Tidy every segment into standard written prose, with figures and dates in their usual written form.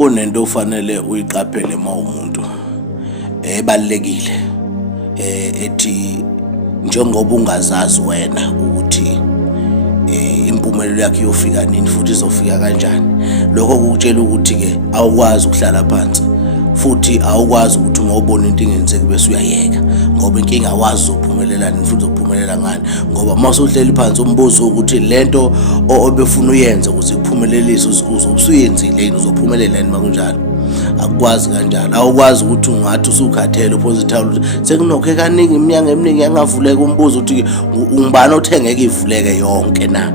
kunento ofanele uyiqaphele mawumuntu ebalekile ethi njengoba ungazazi wena ukuthi impumelelo yakhe iyofika nini futhi izofika kanjani. Lokho kukutshela ukuthi ke awukwazi ukuhlala phansi futhi awukwazi ukuthi uma ubona into ingenzeki bese uyayeka, ngoba inkinga awazi uzophumelela nini futhi uzophumelela ngani. Ngoba mase uhleli phansi umbuzo ukuthi lento obefuna uyenze ukuze ikuphumelelise uzobusuyenzile yini, uzophumelela yini makunjalo. Akukwazi kanjalo. Awukwazi ukuthi ungathi usukhathele uphosa ithawula ukuthi sekunokhe kaningi iminyaka eminingi yangavuleka. Umbuzo ukuthi ungubani othengeke ivuleke yonke na?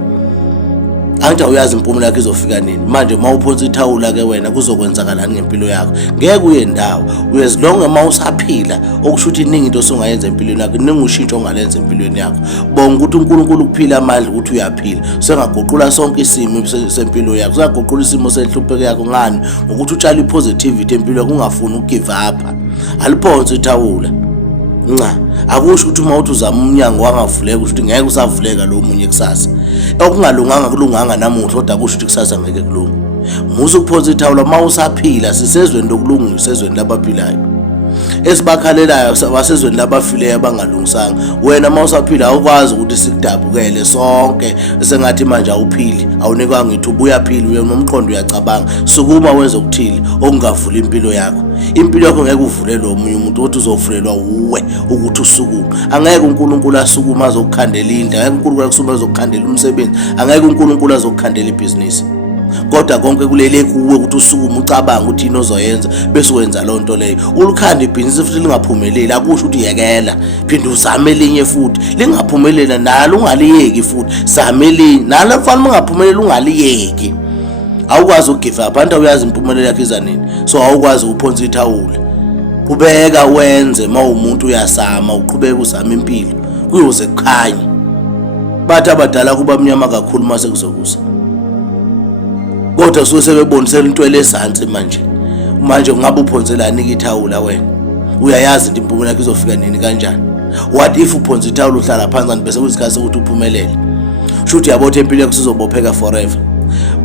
Angithi awuyazi impumela yakhe izofika nini. Manje uma uphonsa ithawula ke wena kuzokwenzakalani ngempilo yakho? Ngeke uye ndawo. Uyezilonge uma usaphila okusho ukuthi iningi into songayenza empilweni yakho, iningi ushintsho ongalenza empilweni yakho. Bonga ukuthi uNkulunkulu ukuphila amandla ukuthi uyaphila. Sengaguqula sonke isimo sempilo yakho. Sengaguqula isimo senhlupheko yakho ngani? Ukuthi utshale ipositivity empilo yakho, ungafuni ukugive up. Aliphonse ithawula. Nca akusho ukuthi uma uthi uzama umnyango wangavuleka ukuthi ngeke usavuleka lo munye kusasa. Okungalunganga kulunganga namuhla kodwa kusho ukuthi kusasa ngeke kulunge. Musu ukuphosa ithawula uma usaphila. Sisezweni lokulungisa, ezweni labaphilayo. Esibakhalelayo abasezweni labafileyo abangalungisanga. Wena uma usaphila awukwazi ukuthi sikudabukele sonke sengathi manje awuphili, awunikwa ngithuba uyaphila, unomqondo uyacabanga. Sukuma wenze ukuthili okungavula impilo yakho. Impilo yakho ngeke uvulelwe omunye umuntu, ukuthi uzovulelwa uwe ukuthi usukume. Angeke uNkulunkulu asukuma azokukhandela indlu, angeke uNkulunkulu asukuma azokukhandela umsebenzi, angeke uNkulunkulu azokukhandela ibhizinisi. Kodwa konke kulele kuwe ukuthi usukume ucabanga ukuthi yini ozoyenza bese wenza lo nto leyo. Ulikhanda ibhizinisi futhi lingaphumeleli akusho ukuthi yekela, phinde uzame elinye futhi. Lingaphumelela nalo ungaliyeki futhi, zame elinye nalo kufanele ungaphumeleli ungaliyeki. Awukwazi ukugive up. Abantu uyazi impumelelo yakhe iza nini, so awukwazi ukuphonsa ithawula. Qhubeka wenze mawumuntu uyasama, uqhubeka uzama impilo kuyoze kukhanye. Bathi abadala kuba mnyama kakhulu mase kuzokusa, kodwa sebebonisela into elezantsi manje ungabe uphonselani ithawula wena? Uyayazi into impumelelo yakhe izofika nini kanjani? What if uphonsa ithawula uhlala phansi bese kuyisikhathi ukuthi uphumelele? Shuthi yabotha impilo yakho sizobopheka forever.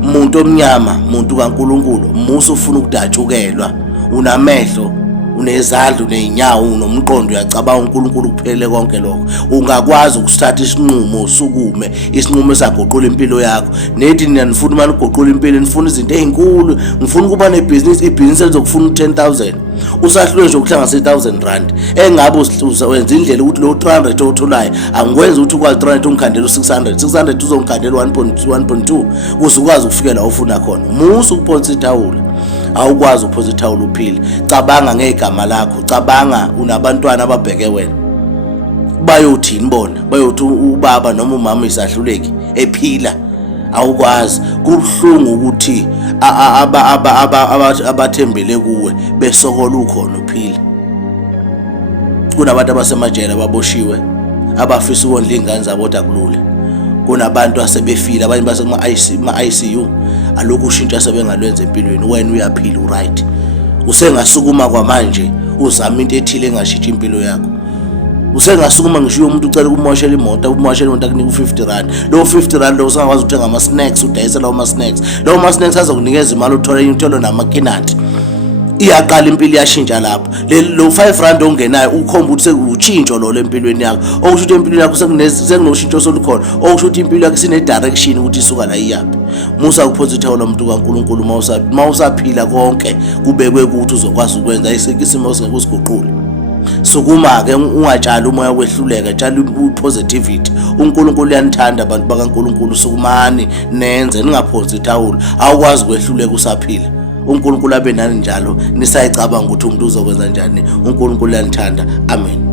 Muntu omnyama, muntu kaNkulunkulu, musu ufuna ukudatshukelwa, unamehlo, unezandla, uneyinyawo, unomqondo, uyacabanga uNkulunkulu kuphele konke lokho. Ungakwazi ukusithatha isinqumo usukume, isinqumo esaguqula impilo yakho. Nethi nina nifuna manje ukuguqula impilo, nifuna izinto ezinkulu, ngifuna ukuba nebhizinisi, ibhizinisi elizokufuna 10,000. Usahlule nje ukuhlanganisa 1,000 rand. Engabe wenza indlela ukuthi lo 300 otholayo angikwenza ukuthi ukwazi 300 ungikhandela u600, 600 uzongikhandela 1.2 ukuze ukwazi ukufikela ufuna khona. Musu ukuphonsa ithawula. Awukwazi ukuphonsa ithawula uphile. Cabanga ngegama lakho, cabanga unabantwana ababheke wena. Bayothini bona? Bayothi ubaba noma umama isahluleki ephila. Awukwazi. Kubuhlungu ukuthi abathembele kuwe besokola ukhona uphila. Kunabantu abasemajele ababoshiwe abafisa ukondla ingane zabo kodwa kulula. Kunabantu asebefile, abanye basema ICU. Alokhu ushintsha sebengalwenza empilweni. Wena uyaphila uright. Usengasukuma kwamanje uzama into ethile engashitshi impilo yakho. Usengasukuma ngisho umuntu ucela ukumoshela imoto, akunika u50 rand. Lo 50 rand lo usangakwazi ukuthenga ama snacks, udayisela ama snacks. Lawo ama snacks azokunikeza imali uthole namakinati. Iyaqala impilo yashintsha lapho. Lo 5 rand ongenayo ukhomba ukuthi sekutshintsho lo lempilweni yakho. Okusho ukuthi impilo yakho sekunoshintsho solukhona. Okusho ukuthi impilo yakho sine direction ukuthi isuka la iyapi. Musa ukuphonsa ithawula umuntu kaNkulunkulu mawusaphila konke kubekwe ukuthi uzokwazi ukwenza isimo singeke usiguqule. Sukuma ke ungatshali umoya kwehluleka, tshali upositivity. uNkulunkulu uyanithanda abantu bakaNkulunkulu. Sukumani nenze, ningaphonsi ithawula. Awukwazi kwehluleka usaphila. uNkulunkulu abe nani njalo nisayicabanga ukuthi umuntu uzokwenza njani. uNkulunkulu uyanithanda. Amen.